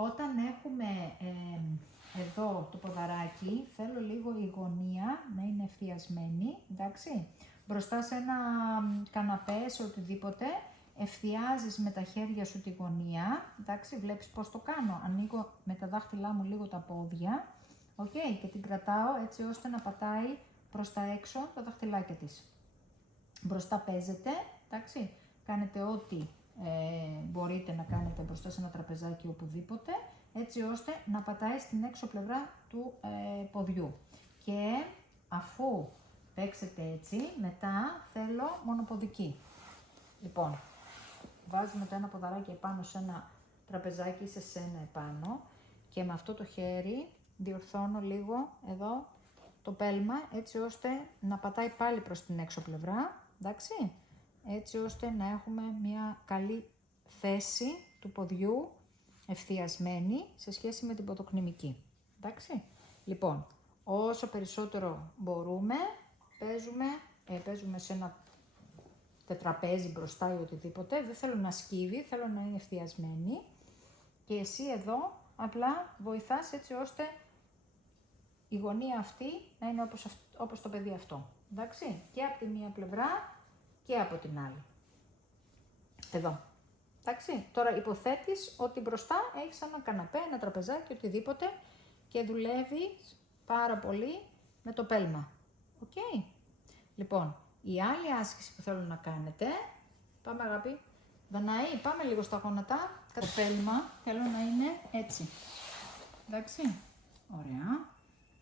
Όταν έχουμε εδώ το ποδαράκι, θέλω λίγο η γωνία να είναι ευθιασμένη, εντάξει. Μπροστά σε ένα καναπέ, σε οτιδήποτε, ευθιάζεις με τα χέρια σου τη γωνία, εντάξει, βλέπεις πώς το κάνω. Ανοίγω με τα δάχτυλά μου λίγο τα πόδια, και την κρατάω έτσι ώστε να πατάει προς τα έξω τα δαχτυλάκια της. Μπροστά παίζετε, εντάξει, κάνετε ό,τι μπορείτε να κάνετε μπροστά σε ένα τραπεζάκι οπουδήποτε, έτσι ώστε να πατάει στην έξω πλευρά του ποδιού. Και αφού παίξετε έτσι, μετά θέλω μονοποδική. Λοιπόν, βάζουμε το ένα ποδαράκι επάνω σε ένα τραπεζάκι, σε σένα επάνω, και με αυτό το χέρι διορθώνω λίγο εδώ το πέλμα, έτσι ώστε να πατάει πάλι προς την έξω πλευρά, εντάξει, έτσι ώστε να έχουμε μια καλή θέση του ποδιού, ευθιασμένη σε σχέση με την ποδοκνημική, εντάξει. Λοιπόν, όσο περισσότερο μπορούμε, παίζουμε σε ένα τετραπέζι μπροστά ή οτιδήποτε, δεν θέλω να σκύβει, θέλω να είναι ευθιασμένη, και εσύ εδώ απλά βοηθάς έτσι ώστε η γωνία αυτή να είναι όπως το παιδί αυτό, εντάξει, και από τη μία πλευρά και από την άλλη. Εδώ, εντάξει. Τώρα υποθέτεις ότι μπροστά έχεις ένα καναπέ, ένα τραπεζάκι, οτιδήποτε, και δουλεύεις πάρα πολύ με το πέλμα, Λοιπόν, η άλλη άσκηση που θέλω να κάνετε, πάμε αγάπη, Δανάη, πάμε λίγο στα γόνατα, το πέλμα θέλω να είναι έτσι, εντάξει, ωραία,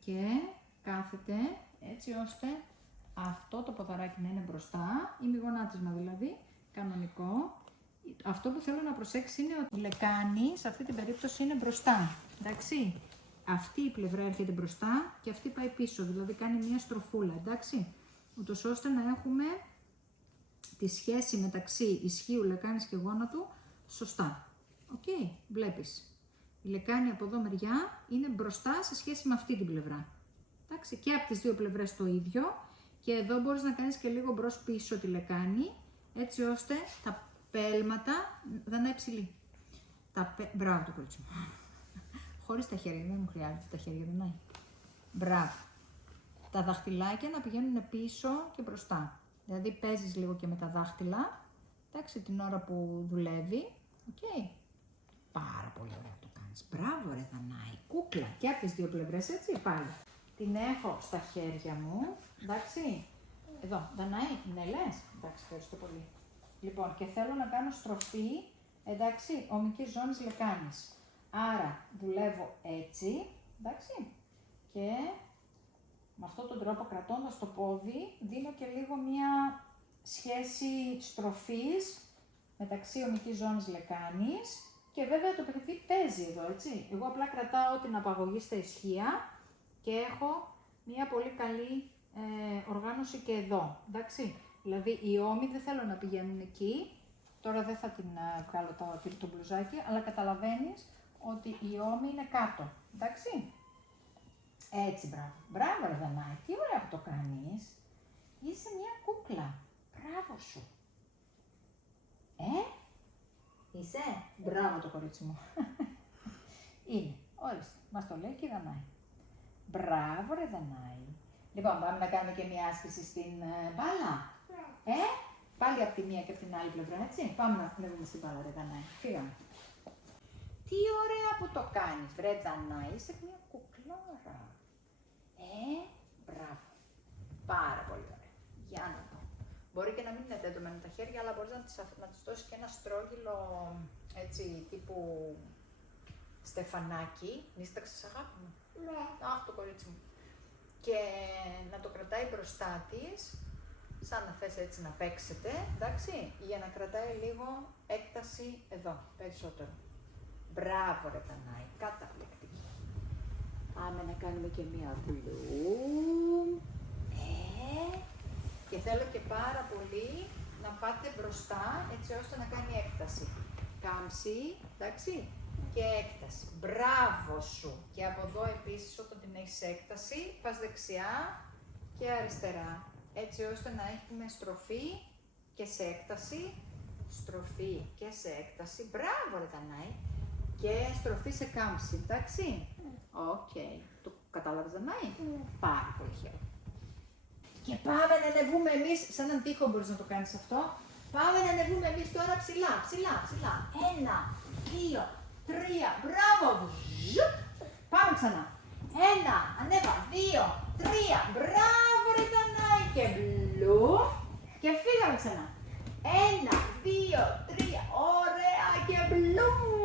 και κάθεται έτσι ώστε αυτό το ποδαράκι να είναι μπροστά, ημιγονάτισμα δηλαδή, κανονικό. Αυτό που θέλω να προσέξει είναι ότι η λεκάνη σε αυτή την περίπτωση είναι μπροστά, εντάξει. Αυτή η πλευρά έρχεται μπροστά και αυτή πάει πίσω, δηλαδή κάνει μια στροφούλα, εντάξει. Ούτως ώστε να έχουμε τη σχέση μεταξύ ισχύου, λεκάνης και γόνατου σωστά. Βλέπεις. Η λεκάνη από εδώ μεριά είναι μπροστά σε σχέση με αυτή την πλευρά. Εντάξει, και από τις δύο πλευρές το ίδιο. Και εδώ μπορείς να κάνεις και λίγο μπρος πίσω τη λεκάνη, έτσι ώστε τα πέλματα δεν είναι ψηλή. Μπράβο το κορίτσι μου. Χωρίς τα χέρια, δεν μου χρειάζεται τα χέρια, δεν είναι. Μπράβο. Τα δαχτυλάκια να πηγαίνουν πίσω και μπροστά. Δηλαδή παίζεις λίγο και με τα δάχτυλα, εντάξει, την ώρα που δουλεύει. Πάρα πολύ ωραία το κάνεις. Μπράβο ρε Δανάη, κούκλα. Και από τις δύο πλευρές, έτσι, πάλι. Την έχω στα χέρια μου, εντάξει. Εδώ, Δανάη, ναι λες. Εντάξει, ευχαριστώ πολύ. Λοιπόν, και θέλω να κάνω στροφή, εντάξει, ομικής ζώνης λεκάνης. Άρα, δουλεύω έτσι, εντάξει, και με αυτόν τον τρόπο, κρατώντας το πόδι, δίνω και λίγο μία σχέση στροφής μεταξύ ομικής ζώνης λεκάνης, και βέβαια το παιδί παίζει εδώ, έτσι. Εγώ απλά κρατάω την απαγωγή στα ισχύα και έχω μία πολύ καλή οργάνωση και εδώ, εντάξει. Δηλαδή οι ώμοι δεν θέλω να πηγαίνουν εκεί, τώρα δεν θα την βγάλω το μπλουζάκι, αλλά καταλαβαίνεις ότι οι ώμοι είναι κάτω, εντάξει. Έτσι, μπράβο. Μπράβο ρε Δανάη, τι ωραία που το κάνεις. Είσαι μια κούκλα. Μπράβο σου. Είσαι. Μπράβο το κορίτσι μου. Είναι. Ορίστε. Μας το λέει και η Δανάη. Μπράβο ρε Δανάη. Λοιπόν, πάμε να κάνουμε και μια άσκηση στην μπάλα. Πάλι από τη μία και από την άλλη πλευρά, έτσι. Πάμε να βλέπουμε στην μπάλα ρε Δανάη. Φύγαμε. Τι ωραία που το κάνεις, βρε Δανάη. Είσαι μια κουκλάρα. Μπράβο. Πάρα πολύ ωραία. Για να δω. Μπορεί και να μην είναι τέντωμενα τα χέρια, αλλά μπορείς να της δώσεις και ένα στρόγγυλο, έτσι, τύπου στεφανάκι. Νίσταξες αγάπη μου. Ναι. Αχ, το κορίτσι μου. Και να το κρατάει μπροστά της, σαν να θες έτσι να παίξετε, εντάξει, για να κρατάει λίγο έκταση εδώ, περισσότερο. Μπράβο ρε Δανάη, καταπληκτική. Πάμε να κάνουμε και μία μπλου. Και θέλω και πάρα πολύ να πάτε μπροστά, έτσι ώστε να κάνει έκταση. Κάμψη, εντάξει, και έκταση. Μπράβο σου. Και από εδώ επίσης όταν την έχεις έκταση, πας δεξιά και αριστερά. Έτσι ώστε να έχουμε στροφή και σε έκταση, στροφή και σε έκταση. Μπράβο ρε Δανάη. Και στροφή σε κάμψη, εντάξει. Οκ. Το κατάλαβες, Δανάη? Πάρα πολύ χαίρομαι. Και πάμε να ανεβούμε εμείς, σαν έναν τοίχο μπορείς να το κάνεις αυτό. Πάμε να ανεβούμε εμείς τώρα ψηλά, ψηλά, ψηλά. 1, 2, 3, μπράβο. Ζουπ. Πάμε ξανά. 1, ανέβα, 2, 3, μπράβο ρε Δανάη. Και μπλου. Και φύγαμε ξανά. 1, 2, 3, ωραία και μπλου.